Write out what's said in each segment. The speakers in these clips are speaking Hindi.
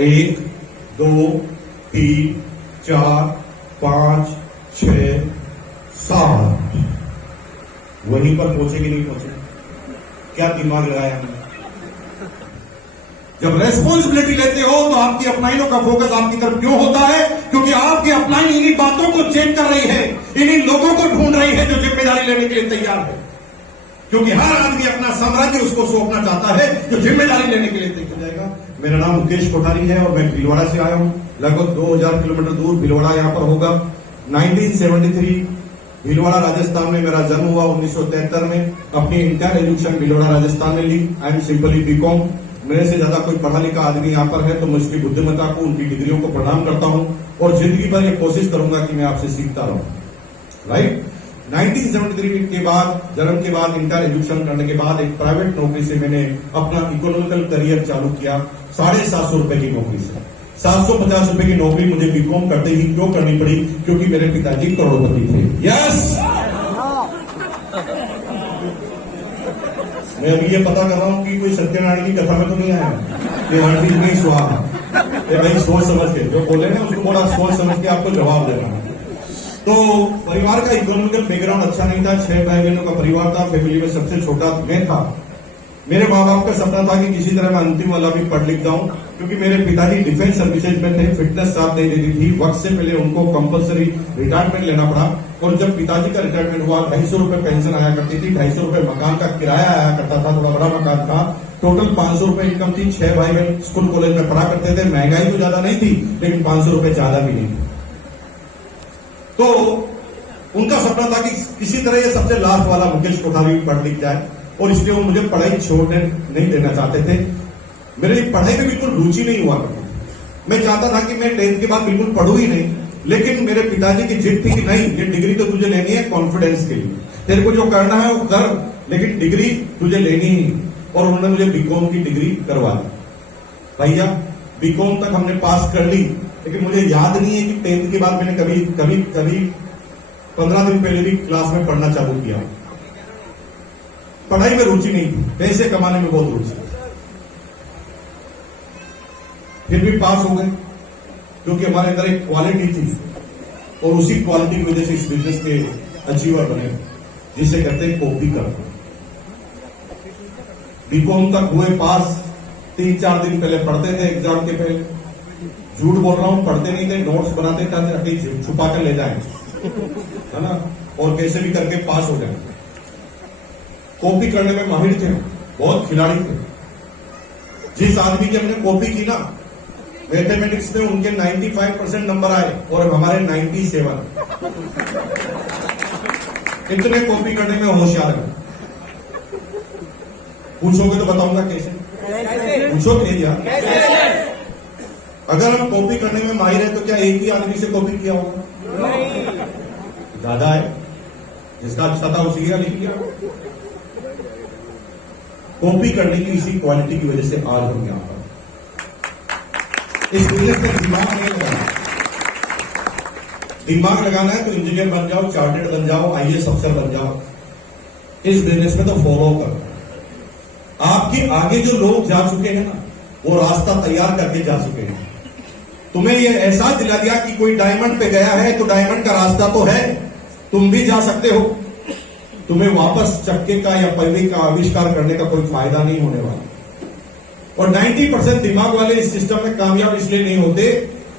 1 2 3 4 5 6 7 वहीं पर पहुंचे कि नहीं पहुंचे? क्या दिमाग लगाया हमने? जब रेस्पॉन्सिबिलिटी लेते हो तो आपकी अपलाइनों का फोकस आपकी तरफ क्यों होता है? क्योंकि आपकी अपलाइन इन्हीं बातों को चेक कर रही है, इन्हीं लोगों को ढूंढ रही है जो जिम्मेदारी लेने के लिए तैयार है। क्योंकि हर आदमी अपना साम्राज्य उसको सौंपना चाहता है जो जिम्मेदारी लेने के लिए तैयार हो जाएगा। मेरा नाम मुकेश कोठारी है और मैं भीलवाड़ा से आया हूं। लगभग 2000 किलोमीटर दूर भीलवाड़ा यहां पर होगा। 1973 भीलवाड़ा राजस्थान में मेरा जन्म हुआ। 1973 में अपनी इंटर एजुकेशन भीलवाड़ा राजस्थान में ली। I am simply BCom. मेरे से ज्यादा कोई पढ़ा लिखा आदमी यहाँ पर है तो मैं उसकी बुद्धिमत्ता को, उनकी डिग्रियों को प्रणाम करता हूं और जिंदगी भर ये कोशिश करूंगा कि मैं आपसे सीखता रहूं। राइट। 1973 के बाद, जन्म के बाद, इंटर एजुकेशन करने के बाद एक प्राइवेट नौकरी से मैंने अपना इकोनॉमिकल करियर चालू किया। 750 रुपए की नौकरी से 750 रुपए की नौकरी मुझे बीकॉम करते ही क्यों करनी पड़ी? क्योंकि मेरे पिताजी करोड़पति थे। यस, मैं अभी ये पता कर रहा हूं कि कोई सत्यनारायण की कथा में तो नहीं आया कि हर चीज में स्वाहा। भाई सोच समझ के जो बोले ना उसको बड़ा सोच समझ के आपको जवाब देना है। तो परिवार का इकोनॉमिकल बैकग्राउंड अच्छा नहीं था। 6 भाई बहनों का परिवार था। फैमिली में सबसे छोटा मैं था। मेरे माँ बाप का सपना था कि किसी तरह मैं अंतिम वाला भी पढ़ लिख जाऊं, क्योंकि मेरे पिताजी डिफेंस सर्विसेज में थे। फिटनेस साथ नहीं देती थी। वक्त से पहले उनको कंपलसरी रिटायरमेंट लेना पड़ा और जब पिताजी का रिटायरमेंट हुआ 250 रुपए पेंशन आया करती थी, 250 रुपए मकान का किराया आया करता था। थोड़ा बड़ा मकान था। टोटल 500 रुपए इनकम थी। 6 भाई बहन स्कूल कॉलेज में पढ़ा करते थे। महंगाई तो ज्यादा नहीं थी लेकिन 500 रुपए ज्यादा भी नहीं थी। तो उनका सपना था कि किसी तरह ये सबसे लास्ट वाला मुकेश कोठारी पढ़ लिख जाए और इसलिए वो मुझे पढ़ाई छोड़ने नहीं देना चाहते थे। मेरी पढ़ाई में बिल्कुल रुचि नहीं हुआ करती थी। मैं चाहता था कि मैं 10th के बाद बिल्कुल पढ़ू ही नहीं, लेकिन मेरे पिताजी की जिद थी कि नहीं, ये डिग्री तो तुझे लेनी है कॉन्फिडेंस के लिए, तेरे को जो करना है वो कर, लेकिन डिग्री तुझे लेनी ही। और उन्होंने मुझे बीकॉम की डिग्री करवा दी। भैया बीकॉम तक हमने पास कर ली, लेकिन मुझे याद नहीं है कि 10th के बाद मैंने कभी 15 दिन पहले भी क्लास में पढ़ना चालू किया। पढ़ाई में रुचि नहीं थी, पैसे कमाने में बहुत रुचि। फिर भी पास हो गए क्योंकि हमारे अंदर एक क्वालिटी थी और उसी क्वालिटी की वजह से इस बिजनेस के अचीवर बने, जिसे कहते हैं कॉपी करना। बीकॉम तक हुए पास। 3-4 दिन पहले पढ़ते थे एग्जाम के पहले। झूठ बोल रहा हूं, पढ़ते नहीं थे, नोट्स बनाते थे, छुपा कर ले जाए, है ना, और कैसे भी करके पास हो जाए। कॉपी करने में माहिर थे, बहुत खिलाड़ी थे। जिस आदमी की हमने कॉपी की ना, मैथमेटिक्स में उनके 95% नंबर आए और हमारे 97। इतने कॉपी करने में होशियार है। पूछोगे तो बताऊंगा कैसे। पूछो नहीं यार। अगर हम कॉपी करने में माहिर है तो क्या एक ही आदमी से कॉपी किया होगा? ज्यादा है। जिसका अच्छा था उसी का लिख लिया। कॉपी करने की इसी क्वालिटी की वजह से आज हम यहां पर। इस बिजनेस में दिमाग नहीं लगाना। दिमाग लगाना है तो इंजीनियर बन जाओ, चार्टेड बन जाओ, IAS अफसर बन जाओ। इस बिजनेस में तो फॉलो करो। आपके आगे जो लोग जा चुके हैं ना, वो रास्ता तैयार करके जा चुके हैं। तुम्हें ये एहसास दिला दिया कि कोई डायमंड पे गया है तो डायमंड का रास्ता तो है, तुम भी जा सकते हो। तुम्हें वापस चक्के का या पहिए का आविष्कार करने का कोई फायदा नहीं होने वाला। और 90% दिमाग वाले इस सिस्टम में कामयाब इसलिए नहीं होते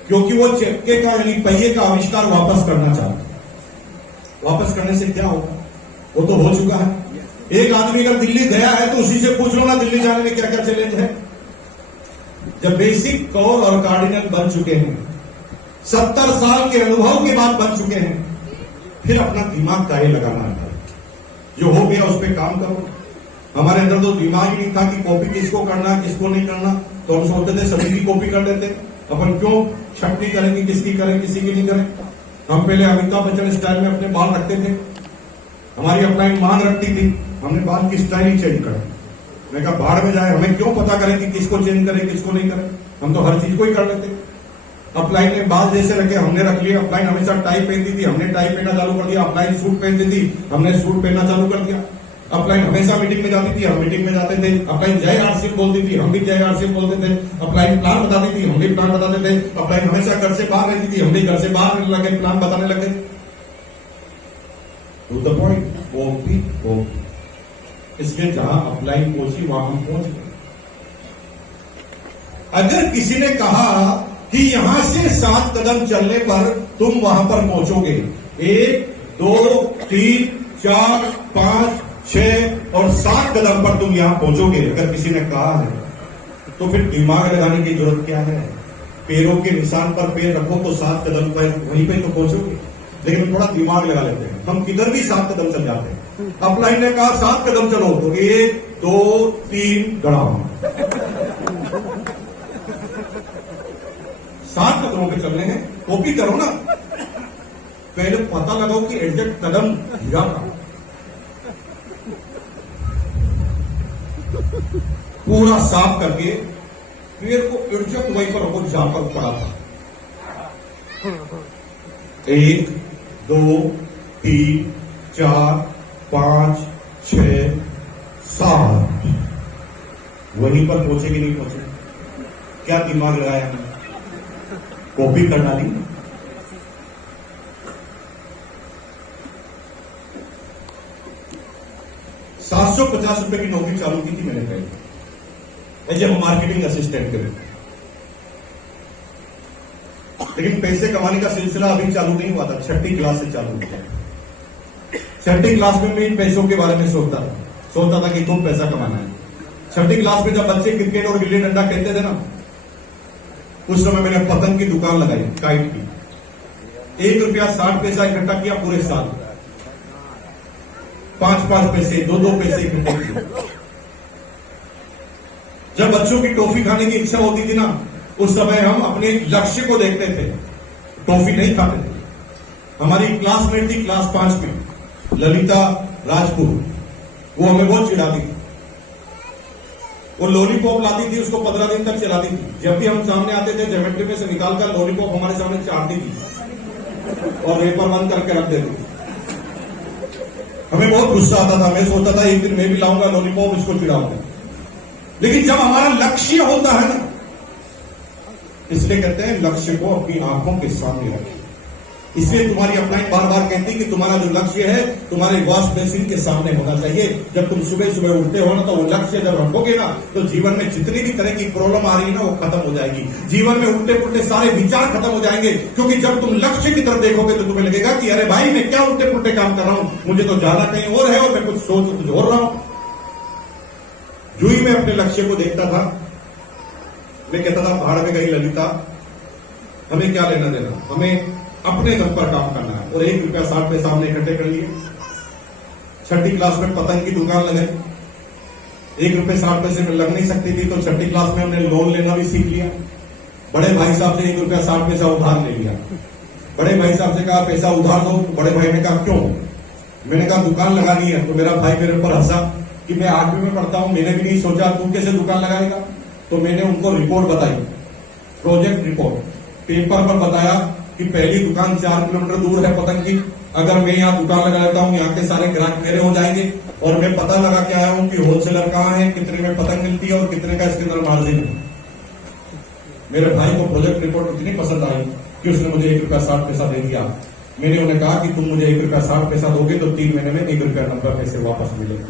क्योंकि वो चक्के का यानी पहिए का आविष्कार वापस करना चाहते। वापस करने से क्या होगा? वो तो हो चुका है। एक आदमी अगर दिल्ली गया है तो उसी से पूछ लो ना दिल्ली जाने में क्या क्या चैलेंज है। जब बेसिक कोर और कार्डिनल बन चुके हैं, 70 साल के अनुभव के बाद बन चुके हैं, फिर अपना दिमाग काहे लगाना है? जो हो गया उस पर काम करो। हमारे अंदर तो दिमाग ही नहीं था कि कॉपी किसको करना है किसको नहीं करना, तो हम सोचते थे सभी की कॉपी कर लेते। अपन क्यों छटनी करेंगे, किसकी करें किसी की नहीं करें। हम पहले अमिताभ बच्चन स्टाइल में अपने बाल रखते थे। हमारी अपलाइन मान रखती थी, हमने बाल की स्टाइल ही चेंज कर। मैं कहा बाहर में जाए, हमें क्यों पता करें कि किसको चेंज करें किसको नहीं करें, हम तो हर चीज को ही कर लेते। अपलाइन ने बाल जैसे रखे हमने रख लिए। अपलाइन हमेशा टाई पहनती थी, हमने टाई पहनना चालू कर दिया। अपलाइन सूट पहनती थी, हमने सूट पहनना चालू कर दिया। अपलाइन हमेशा मीटिंग में जाती थी, हम मीटिंग में जाते थे। अपलाइन जय आरसीएम बोलती थी, हम भी जय आरसीएम बोलते थे। अपलाइन प्लान बताती थी, हम भी करते थे, अपलाइन हमेशा घर से बाहर रहती थी, हम भी घर से बाहर लगे प्लान बताने लगे। टू द पॉइंट, वो इसलिए जहां अपलाइन पहुंची वहां हम पहुंच गए। अगर किसी ने कहा कि यहां से 7 कदम चलने पर तुम वहां पर पहुंचोगे, 1 2 3 4 5 6 और 7 कदम पर तुम यहां पहुंचोगे, अगर किसी ने कहा है तो फिर दिमाग लगाने की जरूरत क्या है? पैरों के निशान पर पैर रखो तो 7 कदम पर वहीं पे तो पहुंचोगे। लेकिन थोड़ा दिमाग लगा लेते हैं, हम किधर भी 7 कदम चल जाते हैं। अपलाइन ने कहा 7 कदम चलो तो 1 2 3 गड़ाओ, 7 कदमों पे चलने हैं, कॉपी करो ना। पहले पता लगाओ कि एग्जैक्ट कदम गिरा था, पूरा साफ करके पैर को एग्जैक्ट वहीं पर रखो जहां पर पड़ा था। 1 2 3 4 5 6 7 वहीं पर पहुंचे कि नहीं पहुंचे? क्या दिमाग लगाया हमने? कॉपी कर डाली। ₹750 की नौकरी चालू की थी मैंने पहले एज ए मार्केटिंग असिस्टेंट के लिए, लेकिन पैसे कमाने का सिलसिला अभी चालू नहीं हुआ था, 6ठी क्लास से चालू हुआ। 6ठी क्लास में मैं इन पैसों के बारे में सोचता था कि खूब पैसा कमाना है। 6ठी क्लास में जब बच्चे क्रिकेट और गिल्ली डंडा खेलते थे ना, उस समय मैंने पतंग की दुकान लगाई, काइट की। ₹1.60 इकट्ठा किया पूरे साल, 5-5 पैसे 2-2 पैसे इकट्ठे किए। जब बच्चों की टॉफी खाने की इच्छा होती थी ना, उस समय हम अपने लक्ष्य को देखते थे, टॉफी नहीं खाते थे। हमारी क्लासमेट थी क्लास 5 में, ललिता राजपूत, वो हमें बहुत चिढ़ाती थी। वो लॉलीपॉप लाती थी, उसको 15 दिन तक चलाती थी। जब भी हम सामने आते थे, ज्योमेट्री में से निकालकर लॉलीपॉप हमारे सामने चाटती थी और रेपर बंद करके रख देती थी। हमें बहुत गुस्सा आता था, मैं सोचता था एक दिन मैं भी लाऊंगा लॉलीपॉप, इसको चिढ़ाऊंगा। लेकिन जब हमारा लक्ष्य होता है ना, इसलिए कहते हैं लक्ष्य को अपनी आंखों के सामने रखें। इसलिए तुम्हारी अपलाइन बार बार कहती है कि तुम्हारा जो लक्ष्य है तुम्हारे वॉश बेसिन के सामने होना चाहिए। जब तुम सुबह सुबह उठते हो ना, तो वो लक्ष्य जब रखोगे ना, तो जीवन में जितनी भी तरह की प्रॉब्लम आ रही है ना, वो खत्म हो जाएगी। जीवन में उल्टे पुल्टे सारे विचार खत्म हो जाएंगे, क्योंकि जब तुम लक्ष्य की तरफ देखोगे तो तुम्हें लगेगा कि अरे भाई मैं क्या उल्टे पुल्टे काम कर रहा हूं, मुझे तो जाना कहीं और है और मैं कुछ सोच कुछ और रहा हूं। जूही में अपने लक्ष्य को देखता था, मैं कहता था भाड़ में गई ललिता, हमें क्या लेना देना, हमें अपने दम पर काम करना है। और ₹1.60 हमने इकट्ठे कर लिए। 6ठी क्लास में पतंग की दुकान लगाई, ₹1.60 में लग नहीं सकती थी, तो 6ठी क्लास में हमने लोन लेना भी सीख लिया। बड़े भाई साहब से ₹1.60 उधार ले लिया। बड़े भाई साहब से कहा पैसा उधार दो, बड़े भाई ने कहा क्यों? मैंने कहा दुकान लगानी है। तो मेरा भाई मेरे पर हंसा कि मैं 8वीं में पढ़ता हूं, मैंने भी नहीं सोचा, तू कैसे दुकान लगाएगा? तो मैंने उनको रिपोर्ट बताई, प्रोजेक्ट रिपोर्ट, पेपर पर बताया कि पहली दुकान 4 किलोमीटर दूर है पतंग की। अगर मैं यहाँ दुकान लगा लेता हूँ, यहाँ के सारे ग्राहक मेरे हो जाएंगे, और मैं पता लगा के आया हूँ कि होलसेलर कहाँ है, कितने में पतंग मिलती है और कितने का इसके अंदर मार्जिन है। मेरे भाई को प्रोजेक्ट रिपोर्ट इतनी पसंद आई कि उसने मुझे ₹1.60 दे दिया। मैंने उन्हें कहा कि तुम मुझे ₹1.60 दोगे तो 3 महीने में ₹1.90 वापस मिलेगा।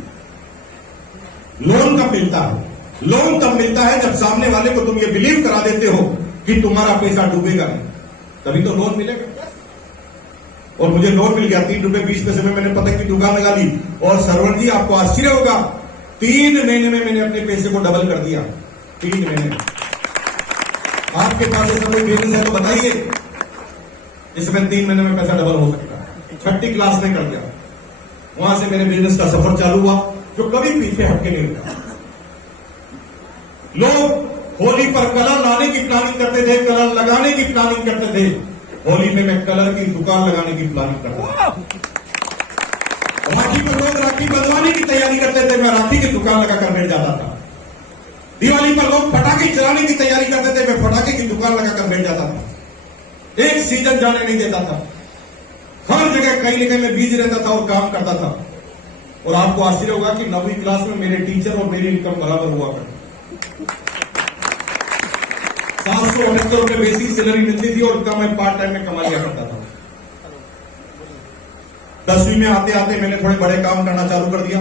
लोन कब मिलता है? लोन तब मिलता है जब सामने वाले को तुम ये बिलीव करा देते हो कि तुम्हारा पैसा डूबेगा नहीं, तभी तो लोन मिलेगा। और मुझे लोन मिल गया, ₹3.20 में मैंने पतंग की दुकान लगा ली। और सरवण जी आपको आश्चर्य होगा, 3 महीने में मैंने अपने पैसे को डबल कर दिया। 3 महीने में। आपके पास ऐसा कोई बिजनेस है तो बताइए, इसमें 3 महीने में पैसा डबल हो सकता है। 6ठी क्लास में कर दिया। वहां से मेरे बिजनेस का सफर चालू हुआ, जो कभी पीछे हटके नहीं रुका। लोग होली पर कलर लाने की प्लानिंग करते थे, कलर लगाने की प्लानिंग करते थे। होली में मैं कलर की दुकान लगाने की प्लानिंग करता था। राखी पर लोग राखी बंधवाने की तैयारी करते थे, मैं राखी की दुकान लगाकर बैठ जाता था। दिवाली पर लोग पटाखे चलाने की तैयारी करते थे, मैं पटाखे की दुकान लगाकर बैठ जाता था। एक सीजन जाने नहीं देता था। हर जगह कहीं न कहीं मैं बिजी रहता था और काम करता था। और आपको आश्चर्य होगा कि 9वीं क्लास में मेरे टीचर और मेरी इनकम बराबर हुआ करती। ₹769 बेसिक सैलरी मिलती थी और मैं पार्ट टाइम में कमा लिया करता था। 10वीं में आते आते मैंने थोड़े बड़े काम करना चालू कर दिया।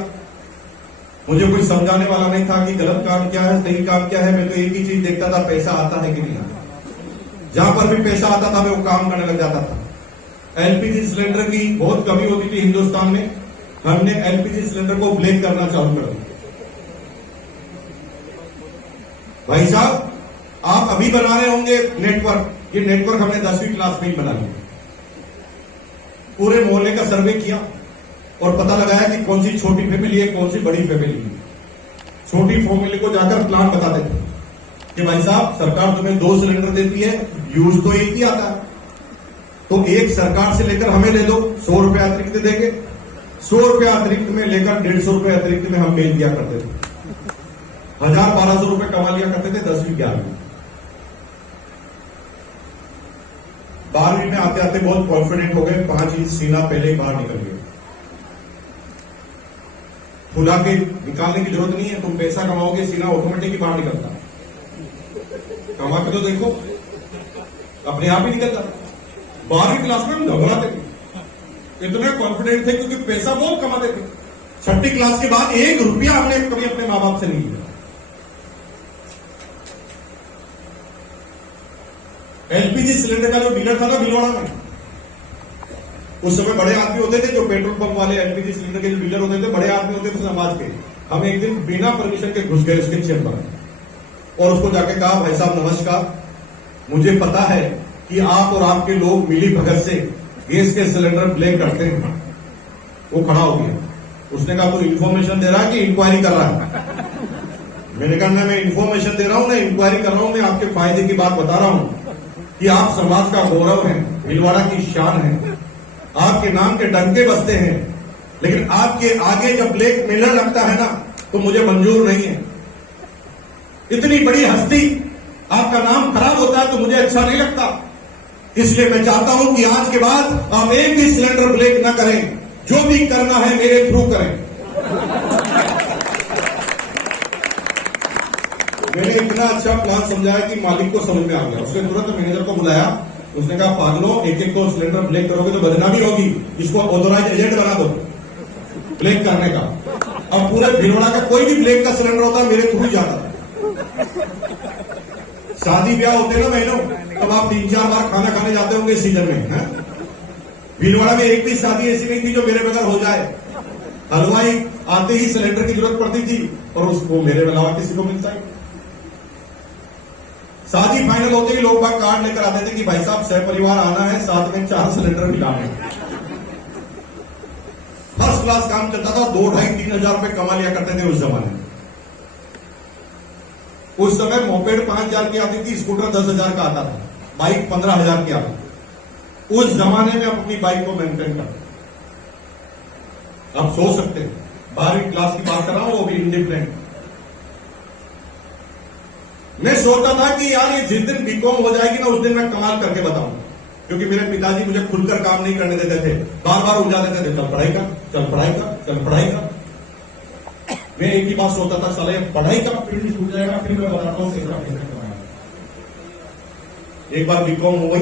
मुझे कोई समझाने वाला नहीं था कि गलत काम क्या है, सही काम क्या है। मैं तो एक ही चीज देखता था, पैसा आता है कि नहीं आता। जहां पर भी पैसा आता था मैं वो काम करने लग जाता था। एलपीजी सिलेंडर की बहुत कमी होती थी हिंदुस्तान में। हमने एलपीजी सिलेंडर को ब्लैक करना चालू कर दिया। भाई साहब, आप अभी बना रहे होंगे नेटवर्क, ये नेटवर्क हमने 10वीं क्लास में ही बना लिया। पूरे मोहल्ले का सर्वे किया और पता लगाया कि कौन सी छोटी फैमिली है, कौन सी बड़ी फैमिली है। छोटी फैमिली को जाकर प्लान बताते थे कि भाई साहब, सरकार तुम्हें 2 सिलेंडर देती है, यूज तो एक ही आता है, तो एक सरकार से लेकर हमें ले दो, 100 रुपए अतिरिक्त देंगे। 100 रुपए अतिरिक्त में लेकर 150 रुपए अतिरिक्त में हम बेच दिया करते थे। 1000-1200 रुपए कमा लिया करते थे 10वीं 11वीं। 12वीं में आते आते बहुत कॉन्फिडेंट हो गए, 5 इंच सीना पहले ही बाहर निकल गया। फुला के निकालने की जरूरत नहीं है, तुम पैसा कमाओगे, सीना ऑटोमेटिक ही बाहर निकलता। कमा के तो देखो, अपने आप ही निकलता। 12वीं क्लास में हम घबराते थे, इतने कॉन्फिडेंट थे क्योंकि पैसा बहुत कमाते थे। 6ठी क्लास के बाद 1 रुपया हमने कभी अपने मां बाप से नहीं लिया। एलपीजी सिलेंडर का जो डीलर था ना भीलवाड़ा में, उस समय बड़े आदमी होते थे जो पेट्रोल पंप वाले, एलपीजी सिलेंडर के जो डीलर होते थे, बड़े आदमी होते थे समाज के। हम एक दिन बिना परमिशन के घुस गए उसके चेम्बर और उसको जाके कहा, भाई साहब नमस्कार, मुझे पता है कि आप और आपके लोग मिली भगत से गैस के सिलेंडर ब्लैक करते हैं। वो खड़ा हो गया, उसने कहा तू इंफॉर्मेशन दे रहा है कि इंक्वायरी कर रहा है? मैंने कहा मैं इंफॉर्मेशन दे रहा हूं, मैं इंक्वायरी कर रहा हूं, मैं आपके फायदे की बात बता रहा हूं कि आप समाज का गौरव हैं, भीलवाड़ा की शान है, आपके नाम के डंके बजते हैं, लेकिन आपके आगे जब ब्लैक मेलर लगता है ना तो मुझे मंजूर नहीं है। इतनी बड़ी हस्ती, आपका नाम खराब होता है तो मुझे अच्छा नहीं लगता। इसलिए मैं चाहता हूं कि आज के बाद आप एक भी सिलेंडर ब्लैक ना करें, जो भी करना है मेरे थ्रू करें। मैंने इतना अच्छा प्लान समझाया कि मालिक को समझ में आ गया। उसने तुरंत मैनेजर को बुलाया, उसने कहा पागलों, एक एक को सिलेंडर ब्लैक करोगे तो बदनामी होगी, इसको ऑथोराइज एजेंट बना दो ब्लैक करने का। अब पूरे भीलवाड़ा का कोई भी ब्लैक का सिलेंडर होता मेरे थ्रू ही जाता। शादी ब्याह होते ना महीनों, तब आप 3-4 बार खाना खाने जाते होंगे सीजन में। भीलवाड़ा में एक भी शादी ऐसी नहीं थी जो मेरे बगैर हो जाए। हलवाई आते ही सिलेंडर की जरूरत पड़ती थी और उसको मेरे अलावा किसी को मिलता ही। शादी फाइनल होते ही लोग बाग कार्ड लेकर आते थे कि भाई साहब सह परिवार आना है, साथ में 4 सिलेंडर मिलाने। फर्स्ट क्लास काम चलता था, 2-2.5-3 हजार रुपए कमा लिया करते थे उस जमाने में। उस समय मोपेड 5,000 की आती थी, स्कूटर 10,000 का आता था, बाइक 15,000 की आती। उस जमाने में अपनी बाइक को मेंटेन करते। आप सोच सकते हैं, 12वीं क्लास की बात कर रहा हूं, वो भी इंडिपेंडेंट। मैं सोचता था कि यार ये जिस दिन बीकॉम हो जाएगी ना उस दिन मैं कमाल करके बताऊं, क्योंकि मेरे पिताजी मुझे खुलकर काम नहीं करने देते थे, बार बार उलझा देते थे, चल पढ़ाई कर, चल पढ़ाई कर, चल पढ़ाई कर। मैं एक ही बात सोचता था, साले पढ़ाई का पीरियड छूट जाएगा, फिर मैं बताता हूं कैसा पैसा कमाया। एक बार बीकॉम हो गई,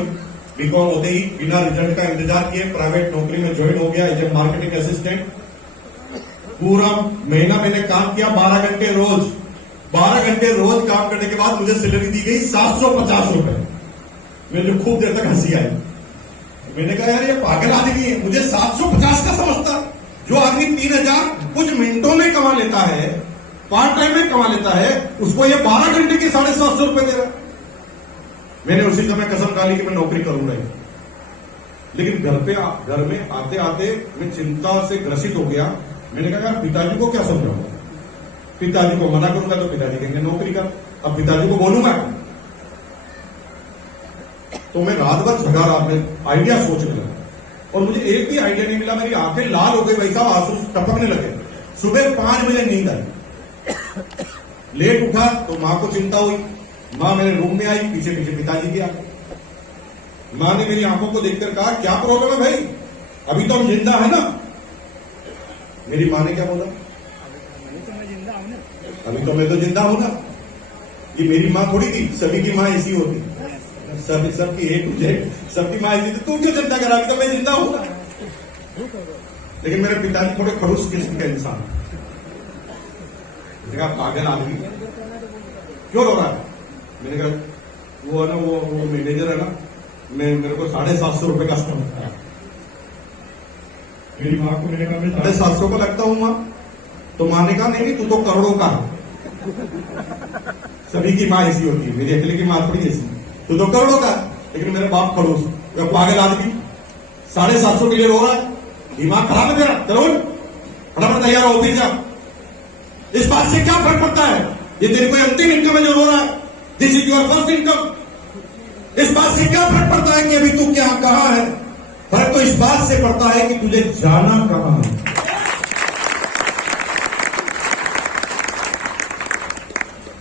बीकॉम होते ही बिना रिजल्ट का इंतजार किए प्राइवेट नौकरी में ज्वाइन हो गया एज ए मार्केटिंग असिस्टेंट। पूरा महीना मैंने काम किया, 12 घंटे रोज। 12 घंटे रोज काम करने के बाद मुझे सैलरी दी गई 750 रुपए। मुझे खूब देर तक हंसी आई। मैंने कहा यार ये पागल आदमी है, मुझे 750 का समझता। जो आदमी 3,000 कुछ मिनटों में कमा लेता है, पार्ट टाइम में कमा लेता है, उसको ये 12 घंटे के 750 रुपए दे रहा। मैंने उसी समय कसम खा ली कि मैं नौकरी करूंगा ही। लेकिन घर में आते आते मैं चिंता से ग्रसित हो गया। मैंने कहा यार पिताजी को क्या समझाऊंगा, पिताजी को मना करूंगा तो पिताजी कहेंगे नौकरी कर, अब पिताजी को बोलूंगा। तो मैं रात भर जगा रहा, मैं आइडिया सोचने लगा और मुझे एक भी आइडिया नहीं मिला। मेरी आंखें लाल हो गई भाई साहब, आंसू टपकने लगे। सुबह 5 बजे नींद आई। लेट उठा तो मां को चिंता हुई। मां मेरे रूम में आई, पीछे पीछे पिताजी गया। मां ने मेरी आंखों को देखकर कहा क्या प्रॉब्लम है भाई, अभी तो हम जिंदा है ना। मेरी मां ने क्या बोला, अभी तो मैं तो जिंदा हूं ना। ये मेरी माँ थोड़ी थी, सभी की माँ ऐसी होती, सबकी एक मुझे सबकी माँ ऐसी थी। तू क्यों चिंता करा, अभी तो मैं जिंदा हूं। लेकिन मेरे पिताजी थोड़े खड़ूस किस्म के इंसान, कहा पागल आदमी क्यों रो रहा है। मैंने कहा वो है ना, वो मैनेजर है ना, मेरे को 750 रुपए का समझता है। मेरी माँ को मैंने कहा मैं 750 को लगता हूँ माँ, तो माँ ने कहा नहीं तू तो करोड़ों का है। सभी की माँ ऐसी होती है, मेरी अकेले की माँ थोड़ी ऐसी, तू तो करोड़ों का है। लेकिन मेरे बाप खड़ूस, पागल आदमी 750 के लिए रो रहा है, दिमाग खराब है तेरा, चलो फटाफट तैयार हो, ऑफिस जा। इस बात से क्या फर्क पड़ता है, ये तेरी कोई अंतिम इनकम है जो रो रहा है, this is your first income. इस बात से क्या फर्क पड़ता है कि अभी तू क्या कहां है, फर्क तो इस बात से पड़ता है कि तुझे जाना कहां है।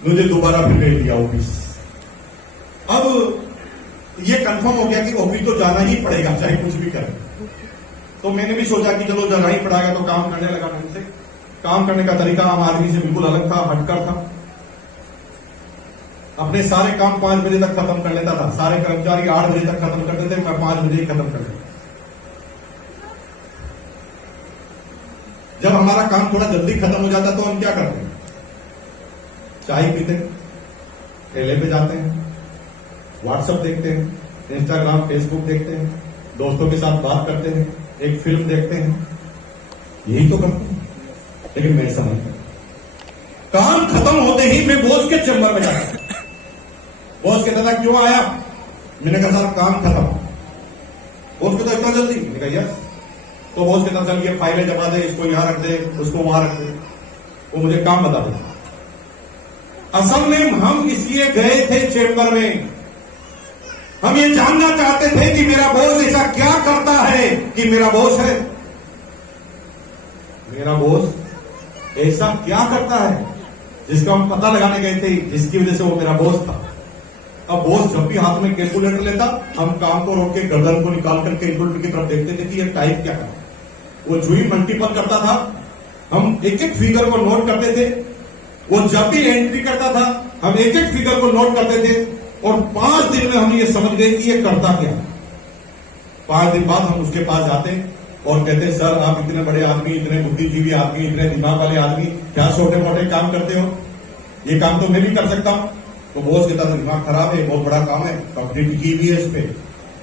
मुझे दोबारा फिर भेज दिया ऑफिस। अब ये कंफर्म हो गया कि ऑफिस तो जाना ही पड़ेगा चाहे कुछ भी करे। तो मैंने भी सोचा कि चलो जाना ही पड़ेगा, तो काम करने लगा। ढंग से काम करने का तरीका आम आदमी से बिल्कुल अलग था, हटकर था। अपने सारे काम 5 बजे तक खत्म कर लेता था, सारे कर्मचारी 8 बजे तक खत्म करते थे, मैं 5 बजे ही खत्म कर लेता। जब हमारा काम थोड़ा जल्दी खत्म हो जाता तो हम क्या करते हैं, चाय पीते हैं, ठेले पे जाते हैं, व्हाट्सएप देखते हैं, इंस्टाग्राम फेसबुक देखते हैं, दोस्तों के साथ बात करते हैं, एक फिल्म देखते हैं, यही तो करते हैं। लेकिन मैं समझता काम खत्म होते ही मैं बॉस के चैम्बर में जाता। बॉस कहता था क्यों आया, मैंने कहा साहब काम खत्म। बॉस कहता इतना जल्दी, मैंने कहा यस। तो बॉस कहता चल ये फाइलें जमा दे, इसको यहां रख दे, उसको वहां रख दे, वो मुझे काम बता दे। असल में हम इसलिए गए थे चैम्बर में, हम ये जानना चाहते थे कि मेरा बॉस ऐसा क्या करता है कि मेरा बॉस है। मेरा बॉस ऐसा क्या करता है जिसका हम पता लगाने गए थे, जिसकी वजह से वो मेरा बॉस था। अब बॉस जब भी हाथ में कैलकुलेटर लेता, हम काम को रोक के गर्दन को निकाल कर कैलकुलेटर की तरफ देखते थे कि ये टाइप क्या है। वो जो ही मल्टीपल करता था, हम एक एक फिगर को नोट करते थे। वो जब भी एंट्री करता था, हम एक एक फिगर को नोट करते थे। और 5 दिन में हम ये समझ गए कि ये करता क्या। 5 दिन बाद हम उसके पास जाते और कहते सर आप इतने बड़े आदमी, इतने बुद्धिजीवी आदमी, इतने दिमाग वाले आदमी, क्या छोटे मोटे काम करते हो, ये काम तो मैं भी कर सकता हूं। तो बॉस कहता था दिमाग खराब है, बहुत बड़ा काम है, कंपनी टिकी हुई है इस पे।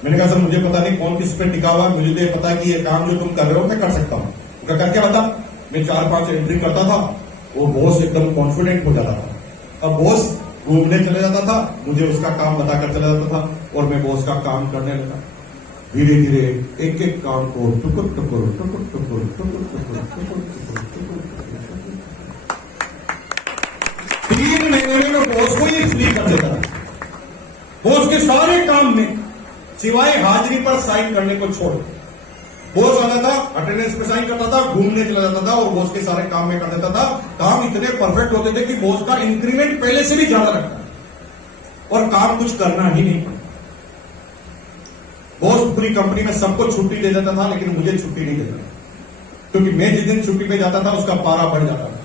मैंने कहा सर मुझे पता नहीं कौन किस पे टिका हुआ, मुझे तो ये पता है कि ये काम जो तुम कर रहे हो मैं कर सकता हूं। उसका करके बता। मैं 4-5 एंट्री करता था, वो बॉस एकदम कॉन्फिडेंट हो जाता था। अब बॉस घूमने चले जाता था, मुझे उसका काम बताकर चला जाता था और मैं बॉस का काम करने लगा। धीरे धीरे एक एक काम को टुकुर टुकुर टुकुर टुकुर टुकुर टुकुर 3 महीने में बॉस को ही फ्री कर देता था। बॉस के सारे काम में सिवाय हाजिरी पर साइन करने को छोड़, बॉस आता था, अटेंडेंस पे साइन करता था, घूमने चला जाता था और बॉस के सारे काम में कर देता था। काम इतने परफेक्ट होते थे कि बॉस का इंक्रीमेंट पहले से भी ज्यादा लगता और काम कुछ करना ही नहीं पड़ता। बॉस पूरी कंपनी में सबको छुट्टी दे देता था, लेकिन मुझे छुट्टी नहीं देता, क्योंकि मैं जिस दिन छुट्टी पे जाता था उसका पारा बढ़ जाता था,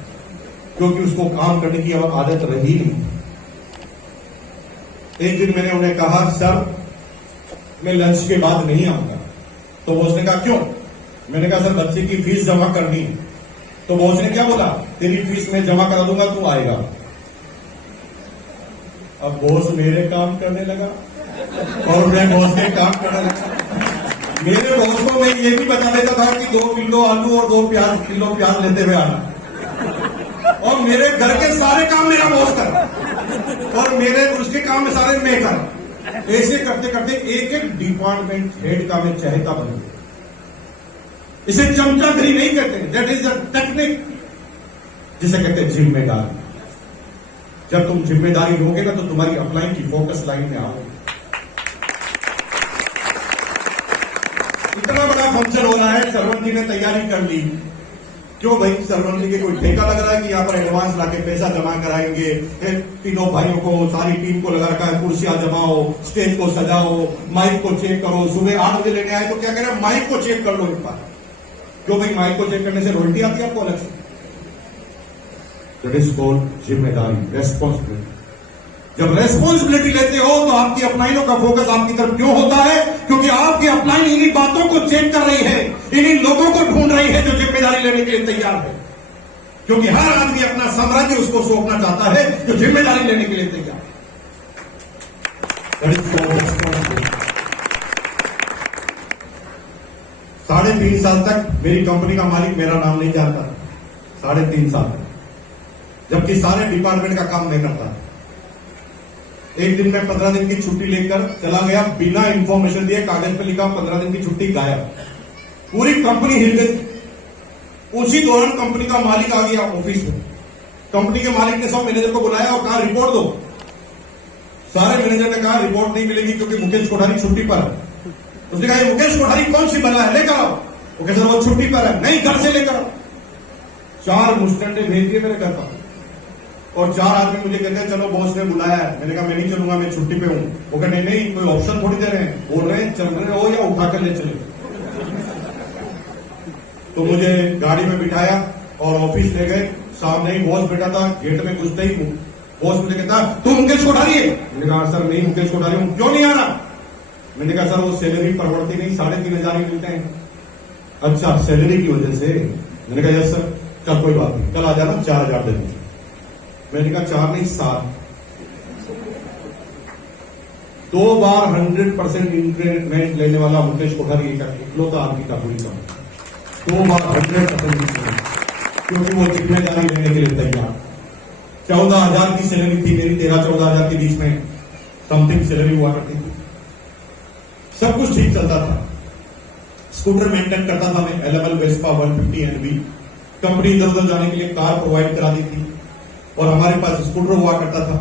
क्योंकि उसको काम करने की आदत रही नहीं। एक दिन मैंने उन्हें कहा सर मैं लंच के बाद नहीं आऊंगा। तो बॉस ने कहा क्यों? मैंने कहा सर बच्चे की फीस जमा करनी है। तो बॉस ने क्या बोला, तेरी फीस मैं जमा करा दूंगा, तू आएगा। अब बॉस मेरे काम करने लगा और मैं बॉस के काम करने लगा। मेरे बॉस को मैं ये भी बता देता था कि 2 किलो आलू और 2 किलो प्याज लेते हुए आना, और मेरे घर के सारे काम मेरा बॉस कर और मेरे उसके काम सारे मैं कर। ऐसे करते करते एक एक डिपार्टमेंट हेड का मैं चहेता बन गया। इसे चमचागिरी नहीं कहते, दैट इज द टेक्निक, जिसे कहते हैं जिम्मेदारी। जब तुम जिम्मेदारी लोगे ना तो तुम्हारी अपलाइन की फोकस लाइन में आओगे। इतना बड़ा फंक्शन हो रहा है, सरवण जी ने तैयारी कर ली। क्यों भाई, सरवण जी के कोई ठेका लग रहा है कि यहाँ पर एडवांस लाके पैसा जमा कराएंगे, तीनों भाइयों को, सारी टीम को लगा रखा है, कुर्सियां जमाओ, स्टेज को सजाओ, माइक को चेक करो। सुबह 8 बजे लेने आए तो क्या कह रहे हैं, माइक को चेक कर लो एक बार। क्यों भाई, माइक को चेक करने से रॉयल्टी आती है आपको अलग से। दैट इज कॉल्ड जिम्मेदारी, रेस्पॉन्सिबिलिटी। जब रेस्पॉन्सिबिलिटी लेते हो तो आपकी अपलाइनों का फोकस आपकी तरफ क्यों होता है? क्योंकि आपकी अपलाइन इन्हीं बातों को चेक कर रही है, इन्हीं लोगों को ढूंढ रही है जो जिम्मेदारी लेने के लिए तैयार है। क्योंकि हर आदमी अपना साम्राज्य उसको सौंपना चाहता है जो जिम्मेदारी लेने के लिए तैयार है। 3.5 साल तक मेरी कंपनी का मालिक मेरा नाम नहीं जानता, 3.5 साल तक, जबकि सारे डिपार्टमेंट का काम मैं करता। एक दिन मैं 15 दिन की छुट्टी लेकर चला गया, बिना इंफॉर्मेशन दिए, कागज पे लिखा 15 दिन की छुट्टी, गायब। पूरी कंपनी हिल गई। उसी दौरान कंपनी का मालिक आ गया ऑफिस में। कंपनी के मालिक ने सब मैनेजर को बुलाया और कहा रिपोर्ट दो। सारे मैनेजर ने कहा रिपोर्ट नहीं मिलेगी क्योंकि मुकेश कोठारी छुट्टी पर है। उसने कहा ये मुकेश कोठारी कौन सी बना है, लेकर आओ। वो कहते वो छुट्टी पर है। नहीं, घर से लेकर आओ। 4 मुस्टंडे भेज दिए मेरे घर पर और 4 आदमी मुझे कहते हैं चलो बॉस ने बुलाया है। मैंने कहा मैं नहीं चलूंगा, मैं छुट्टी पे हूं। वो कहते नहीं, कोई ऑप्शन थोड़ी दे रहे हैं, बोल रहे हैं चल रहे हो या उठाकर ले चले। तो मुझे गाड़ी में बिठाया और ऑफिस ले गए। सामने ही बॉस बैठा था। गेट में घुसते ही बॉस मुझे कहता तू मुकेश कोठारी है? मैंने कहा सर नहीं मुकेश कोठारी हूं। क्यों नहीं आ रहा? मैंने कहा सर वो सैलरी परवड़ती नहीं, 3,500 ही मिलते हैं। अच्छा, सैलरी की वजह से? मैंने कहा यस सर। चल कोई बात नहीं, कल आ जाना, 4,000 देंगे। मैंने कहा 4 नहीं 7। 2 बार 100% इंक्रीमेंट लेने वाला मुकेश कोठारी इकलौता आदमी था पूरी कंपनी। 2 बार 100% इंक्रीमेंट, क्योंकि वो जिम्मेदारी लेने के लिए तैयार। 14,000 की सैलरी थी मेरी, 13-14,000 के बीच में समथिंग सैलरी हुआ करती थी। सब कुछ ठीक चलता था। स्कूटर मेंटेन करता था मैं, LML वेस्पा 150 NB। कंपनी इधर उधर जाने के लिए कार प्रोवाइड करा दी थी और हमारे पास स्कूटर हुआ करता था।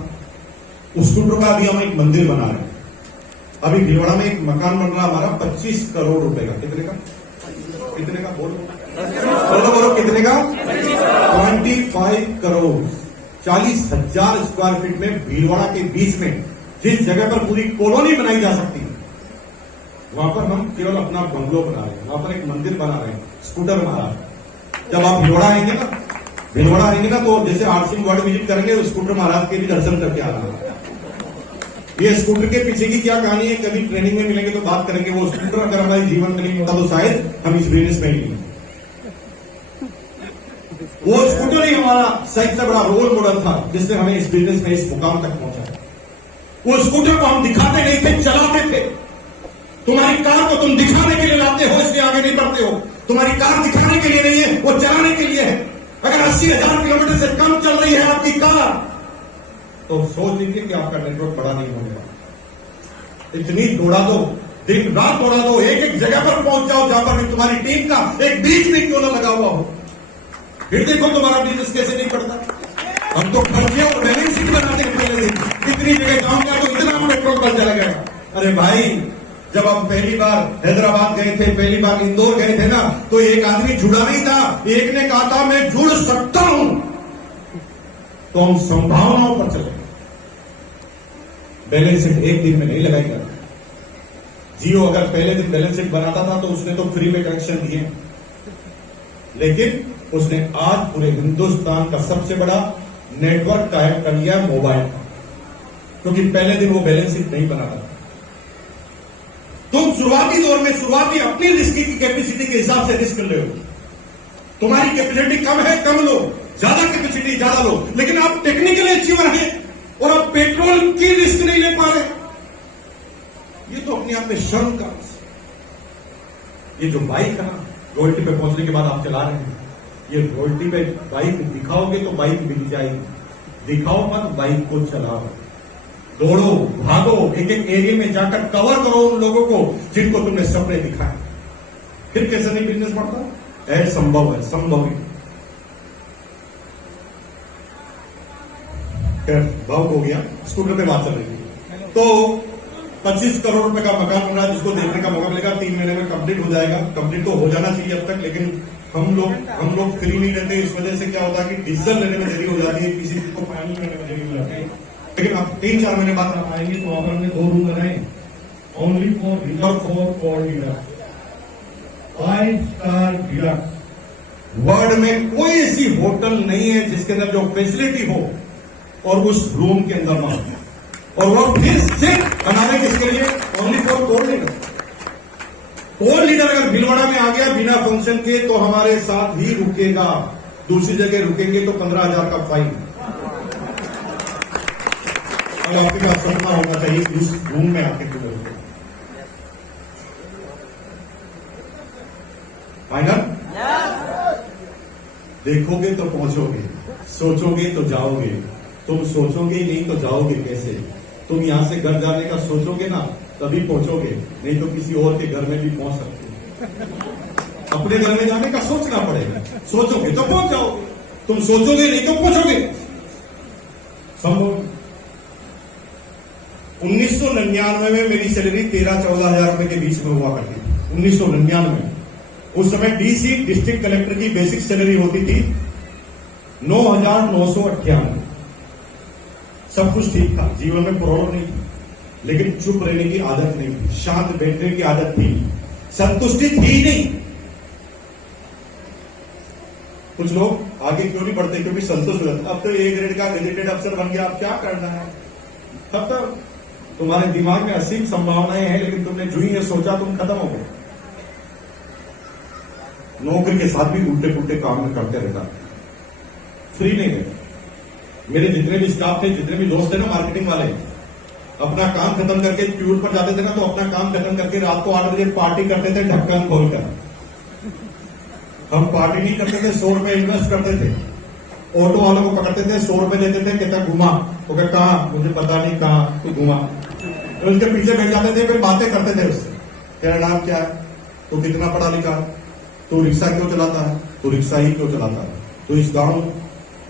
उस स्कूटर का अभी हम एक मंदिर बना रहे हैं। अभी भीलवाड़ा में एक मकान बन रहा हमारा 25 करोड़ रुपए का। कितने का? कितने का? बोलो कितने का? 25 करोड़। 40,000 स्क्वायर फीट में भीलवाड़ा के बीच में जिस जगह पर पूरी कॉलोनी बनाई जा सकती है, वहां पर हम केवल अपना बंगलो बना रहे हैं, वहां पर एक मंदिर बना रहे हैं, स्कूटर महाराज। जब आप भीलवाड़ा आएंगे ना तो जैसे आरसिंह वार्ड विजिट करेंगे, स्कूटर महाराज के भी दर्शन करके आ रहे हैं। ये स्कूटर के पीछे की क्या कहानी है, कभी ट्रेनिंग में मिलेंगे तो बात करेंगे। वो स्कूटर अगर हमारे जीवन में नहीं होता तो शायद हम इस बिजनेस में ही नहीं। वो स्कूटर ही हमारा सही से बड़ा रोल मॉडल था जिसने हमें इस बिजनेस में इस मुकाम तक पहुंचाया। वो स्कूटर को हम दिखाते नहीं थे, चलाते थे। तुम्हारी कार को तुम दिखाने के लिए लाते हो, इसलिए आगे नहीं बढ़ते हो। तुम्हारी कार दिखाने के लिए नहीं है, वो चलाने के लिए है। अगर 80,000 किलोमीटर से कम चल रही है आपकी कार तो सोच लीजिए कि आपका नेटवर्क बड़ा नहीं होने वाला। इतनी दौड़ा दो, दिन रात दौड़ा दो, एक जगह पर पहुंच जाओ जहां पर भी तुम्हारी टीम का एक बीच भी क्यों ना लगा हुआ हो। फिर देखो तुम्हारा बिजनेस कैसे नहीं बढ़ता। हम तो खर्चे और बैलेंस शीट बनाते हैं पहले दिन। कितनी जगह जाऊंगा तो इतना नेटवर्क बढ़ जाएगा। अरे भाई, जब हम पहली बार हैदराबाद गए थे, पहली बार इंदौर गए थे ना, तो एक आदमी जुड़ा नहीं था। एक ने कहा था मैं जुड़ सकता हूं। तो हम संभावनाओं पर चले। बैलेंस शीट एक दिन में नहीं लगाएगा। जियो अगर पहले दिन बैलेंस शीट बनाता था तो उसने तो फ्री में कनेक्शन दिए, लेकिन उसने आज पूरे हिंदुस्तान का सबसे बड़ा नेटवर्क कायम कर लिया मोबाइल का, क्योंकि पहले दिन वो बैलेंस शीट नहीं बनाता। तुम शुरुआती दौर में शुरुआती अपनी रिस्क की कैपेसिटी के हिसाब से रिस्क ले लो। तुम्हारी कैपेसिटी कम है, कम लो। ज्यादा कैपेसिटी ज्यादा लो। लेकिन आप टेक्निकली अचीवर हैं और आप पेट्रोल की रिस्क नहीं ले पा रहे। ये तो अपने आप में शर्म का। ये जो बाइक है ना, रॉयल्टी पे पहुंचने के बाद आप चला रहे हैं, ये रॉयल्टी पे बाइक दिखाओगे तो बाइक मिल जाएगी। दिखाओ मत, बाइक को चलाओ। दौड़ो, भागो, एक एक एरिया में जाकर कवर करो उन लोगों को जिनको तुमने सपने दिखाए। फिर कैसे नहीं बिजनेस बढ़ता? ऐड संभव है, संभव है। भाव हो गया, स्कूटर पे बात चल रही थी। तो 25 करोड़ रुपए का मकान बना, जिसको देखने का मौका मिलेगा। 3 महीने में कंप्लीट हो जाएगा। कंप्लीट तो हो जाना चाहिए अब तक, लेकिन हम लोग फ्री नहीं लेते। इस वजह से क्या होता है कि डिसीजन लेने में देरी हो जाती है, किसी चीज को फाइनल करने में देरी हो जाती है। लेकिन आप 3-4 महीने बाद आप आएंगे तो ऑफर में 2 रूम बनाए, only for reserve for deluxe, 5 star deluxe. World में कोई ऐसी होटल नहीं है जिसके अंदर जो फैसिलिटी हो और उस रूम के अंदर ना हो। और वो फिर से बनाने किसके लिए? Only for core leader. Core leader अगर भीलवाड़ा में आ गया बिना फंक्शन के तो हमारे साथ ही रुकेगा, दूसरी जगह रुकेंगे तो 15,000 का फाइन। अब आपके पास सपना होना चाहिए उस रूम में आके तो फाइनल देखोगे तो पहुंचोगे, सोचोगे तो जाओगे। तुम सोचोगे ही नहीं तो जाओगे कैसे? तुम यहां से घर जाने का सोचोगे ना तभी पहुंचोगे, नहीं तो किसी और के घर में भी पहुंच सकते हो। अपने घर में जाने का सोचना पड़ेगा, सोचोगे तो पहुंच जाओगे, तुम सोचोगे नहीं तो पहुंचोगे। संभव 1999 में मेरी सैलरी 13-14 हजार रुपए के बीच में हुआ करती थी। 1999 उस समय डीसी डिस्ट्रिक्ट कलेक्टर की बेसिक सैलरी होती थी 9,998। सब कुछ ठीक था, जीवन में प्रॉब्लम नहीं थी, लेकिन चुप रहने की आदत नहीं थी, शांत बैठने की आदत थी, संतुष्टि थी नहीं। कुछ लोग आगे क्यों नहीं बढ़ते? क्योंकि संतुष्ट हो जाते। अब तो ए ग्रेड का गजेटेड अफसर बन गया, अब क्या करना है? तब तक तुम्हारे दिमाग में असीम संभावनाएं हैं, लेकिन तुमने जो ही सोचा तुम खत्म हो गए। नौकरी के साथ भी उल्टे पुल्टे काम में करते रहता, फ्री नहीं रहता। मेरे जितने भी स्टाफ थे, जितने भी दोस्त थे ना मार्केटिंग वाले, अपना काम खत्म करके ट्यूर पर जाते थे ना, तो अपना काम खत्म करके रात को 8 बजे पार्टी करते थे ढक्कन खोलकर। हम पार्टी नहीं करते थे, 100 रुपए इन्वेस्ट करते थे। ऑटो वालों को पकड़ते थे, 100 रुपए लेते थे, कहता घुमा, वो कहता कहां? मुझे पता नहीं कहां, तू घुमा। तो उसके पीछे बैठ जाते थे, फिर बातें करते थे उससे। तेरा नाम क्या है? तू कितना पढ़ा लिखा है? तू रिक्शा क्यों चलाता है? तू रिक्शा ही क्यों चलाता है? तू इस गांव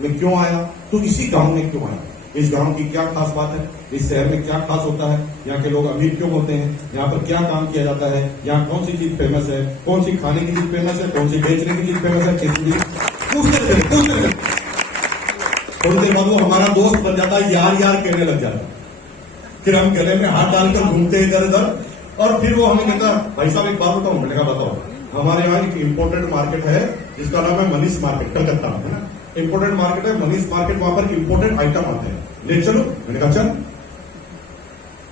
में क्यों आया? तू इसी गांव में क्यों आया? इस गांव की क्या खास बात है? इस शहर में क्या खास होता है? यहाँ के लोग अमीर क्यों होते हैं? यहाँ पर क्या काम किया जाता है? यहाँ कौन सी चीज फेमस है? कौन सी खाने की चीज फेमस है? कौन सी बेचने की चीज फेमस है? किस चीज पूछते थे। थोड़ी देर बाद वो हमारा दोस्त बन जाता है, यार यार कहने लग जाता है। फिर हम गले में हाथ डालकर घूमते इधर उधर, और फिर वो हमें कहता, भाई साहब एक बात बताओ। मैंने कहा बताओ। हमारे यहाँ एक इम्पोर्टेड मार्केट है जिसका नाम है मनीष मार्केट, कलकत्ता में है ना। इम्पोर्टेड मार्केट है मनीष मार्केट, वहां पर इम्पोर्टेड आइटम आते हैं, ले चलो। मैंने कहा चल।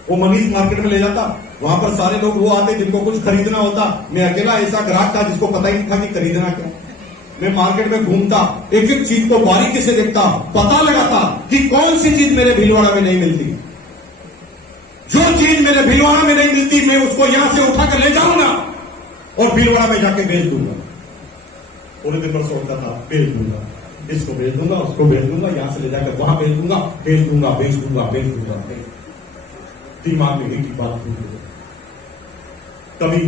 वो मनीष मार्केट में ले जाता, वहां पर सारे लोग वो आते जिनको कुछ खरीदना होता। मैं अकेला ऐसा ग्राहक था जिसको पता ही नहीं था कि खरीदना क्या। मैं मार्केट में घूमता, एक एक चीज को बारीकी से देखता, पता लगाता कि कौन सी चीज मेरे भीलवाड़ा में नहीं मिलती। जो चीज मेरे भीलवाड़ा में नहीं मिलती मैं उसको यहां से उठाकर ले जाऊंगा और भीलवाड़ा में जाके बेच दूंगा। पूरे दिन पर सोचता था, बेच दूंगा, इसको बेच दूंगा, उसको बेच दूंगा, यहां से ले जाकर वहां बेच दूंगा, बेच दूंगा, बेच दूंगा, बेच दूंगा। दिमाग में एक ही बात थी। कभी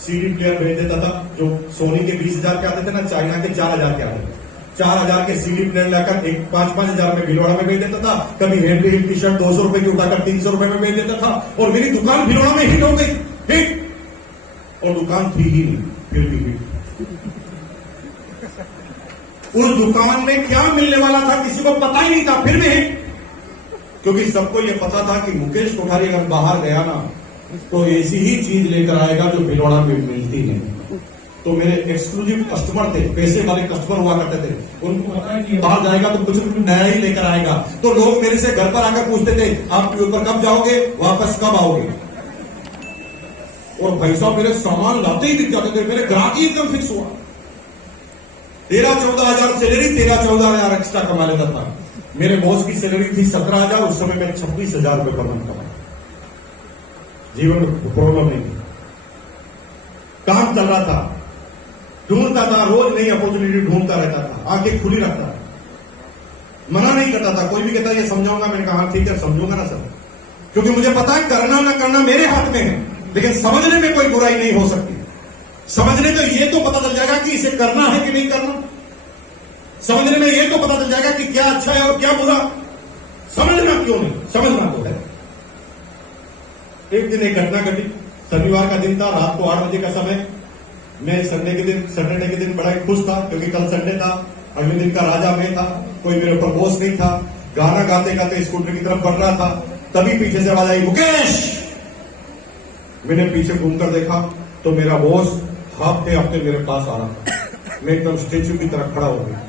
सीडी प्लेयर भेज देता था, जो सोनी के 20,000 के आते थे ना, चाइना के 4,000 के आते थे। 4,000 के सीडी प्लेयर लाकर 5-5 हजार में भीलवाड़ा में भेज देता था। कभी हैंडी हिट टी शर्ट 200 रुपए की उठाकर 300 रुपए में भेज देता था, और मेरी दुकान भीलवाड़ा में हिट हो गई। हिट, और दुकान थी ही नहीं, फिर भी हिट। उस दुकान में क्या मिलने वाला था किसी को पता ही नहीं था, फिर भी हिट। क्योंकि सबको यह पता था कि मुकेश कोठारी अगर बाहर गया ना तो ऐसी ही चीज लेकर आएगा जो भीलवाड़ा में मिलती नहीं। तो मेरे एक्सक्लूसिव कस्टमर थे, पैसे वाले कस्टमर हुआ करते थे, उनको पता है कि बाहर जाएगा तो कुछ नया ही लेकर आएगा। तो लोग मेरे से घर पर आकर पूछते थे, आप ऊपर कब जाओगे, वापस कब आओगे? और भाई साहब मेरे सामान लाते ही बिक जाते थे, मेरे ग्राहक ही एकदम फिक्स हुआ। 13-14 हजार सैलरी, 13-14 हजार एक्स्ट्रा कमा लेता था। मेरे बॉस की सैलरी थी 17,000, उस समय मैं 26,000 रुपए पर मंथ कमाया। जीवन में प्रॉब्लम नहीं थी, काम चल रहा था, ढूंढता था, रोज नई अपॉर्चुनिटी ढूंढता रहता था, आंखें खुली रखता था, मना नहीं करता था। कोई भी कहता ये समझाऊंगा, मैंने कहा ठीक है समझूंगा ना सर, क्योंकि मुझे पता है करना ना करना मेरे हाथ में है, लेकिन समझने में कोई बुराई नहीं हो सकती। समझने में ये तो पता चल जाएगा कि इसे करना है कि नहीं करना, समझने में ये तो पता चल जाएगा कि क्या अच्छा है और क्या बुरा। समझना क्यों नहीं, समझना तो है। एक दिन एक घटना घटी, शनिवार का दिन था, रात को 8 बजे का समय। मैं सैटरडे के दिन बड़ा ही खुश था, क्योंकि कल संडे था, अगले दिन का राजा मैं था, कोई मेरे ऊपर बॉस नहीं था। गाना गाते गाते स्कूटर की तरफ बढ़ रहा था, तभी पीछे से आवाज आई, मुकेश। मैंने पीछे घूमकर देखा तो मेरा बॉस हफ्ते हफ्ते मेरे पास आ रहा था। मैं एकदम स्टेच्यू की तरफ खड़ा हो गया।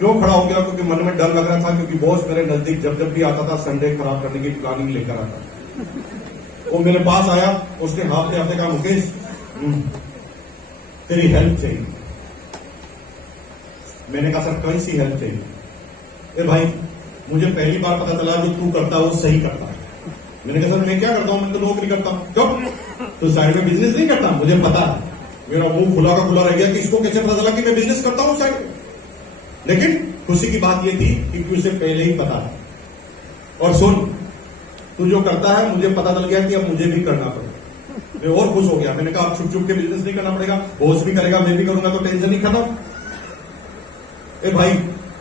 क्यों खड़ा हो गया? क्योंकि मन में डर लग रहा था, क्योंकि बॉस मेरे नजदीक जब जब भी आता था संडे खराब करने की प्लानिंग लेकर आता। वो मेरे पास आया, उसने हाथ पे कहा, मुकेश तेरी हेल्प चाहिए। मैंने कहा सर कौन सी हेल्प चाहिए? ए भाई मुझे पहली बार पता चला जो तू करता है वो सही करता है। मैंने कहा सर मैं क्या करता हूं, मैं तो नौकरी करता हूं। क्यों? तो साइड में बिजनेस नहीं करता? मुझे पता है। मेरा मुंह खुला का खुला रह गया कि इसको कैसे पता चला कि मैं बिजनेस करता हूं साइड में। लेकिन खुशी की बात यह थी कि उसे पहले ही पता है। और सुन, तू जो करता है मुझे पता चल गया कि अब मुझे भी करना पड़ेगा। मैं और खुश हो गया। मैंने कहा अब छुप छुप के बिजनेस नहीं करना पड़ेगा, बॉस भी करेगा, मैं भी करूंगा, तो टेंशन नहीं खत्म। ए भाई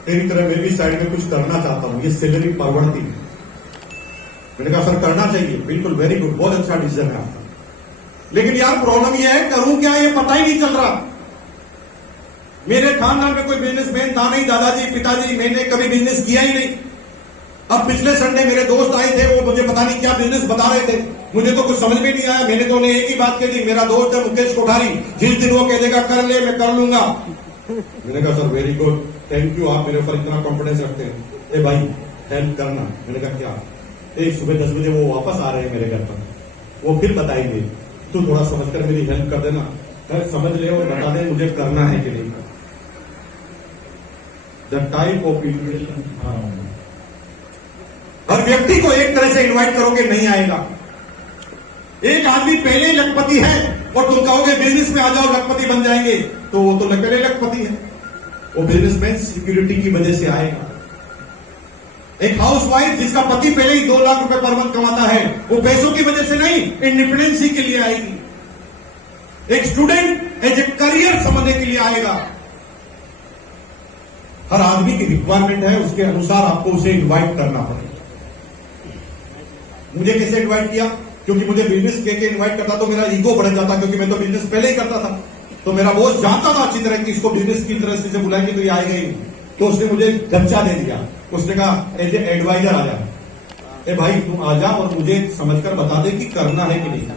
तेरी तरह मैं भी साइड में कुछ करना चाहता हूं, ये सैलरी परवड़ती है। मैंने कहा सर करना चाहिए, बिल्कुल वेरी गुड, बहुत अच्छा डिसीजन है आपका। लेकिन यार प्रॉब्लम यह है करूं क्या ये पता ही नहीं चल रहा। मेरे खानदान में कोई बिजनेसमैन था नहीं, दादाजी पिताजी, मैंने कभी बिजनेस किया ही नहीं। अब पिछले संडे मेरे दोस्त आए थे, वो मुझे पता नहीं क्या बिजनेस बता रहे थे, मुझे तो कुछ समझ में नहीं आया। मैंने तो उन्हें एक ही बात कह दी, मेरा दोस्त है मुकेश कोठारी, जिस दिन वो कह देगा कर ले मैं कर लूंगा। मैंने कहा sir very good, thank you, आप मेरे ऊपर इतना कॉन्फिडेंस रखते हैं। ए भाई हेल्प करना। मैंने कहा क्या? एक सुबह 10 बजे वो वापस आ रहे हैं मेरे घर पर, वो फिर बताएंगे, तू थोड़ा समझकर मेरी हेल्प कर देना, समझ ले और बता दे मुझे करना है कि नहीं। द टाइप ऑफ इन्विटेशन, हर व्यक्ति को एक तरह से इनवाइट करोगे नहीं आएगा। एक आदमी पहले ही लखपति है और तुम कहोगे बिजनेस में आ जाओ लखपति बन जाएंगे, तो वो तो पहले लखपति है। वो बिजनेसमैन सिक्योरिटी की वजह से आएगा। एक हाउसवाइफ जिसका पति पहले ही 2 लाख रुपए पर मंथ कमाता है, वो पैसों की वजह से नहीं, इंडिपेंडेंसी के लिए आएगी। एक स्टूडेंट एज ए करियर समझने के लिए आएगा। हर आदमी की रिक्वायरमेंट है, उसके अनुसार आपको उसे इनवाइट करना पड़ेगा। मुझे कैसे इनवाइट किया? क्योंकि मुझे बिजनेस के इनवाइट करता तो मेरा ईगो बढ़ जाता, क्योंकि मैं तो बिजनेस पहले ही करता था। तो मेरा बॉस जानता था अच्छी तरह कि इसको बिजनेस की तरह से बुलाएंगे तो ये आएगा ही। तो उसने मुझे गच्चा दे दिया, उसने कहा एज ए एडवाइजर आ जा। ए भाई तुम आ जा और मुझे समझकर बता दे कि करना है कि नहीं।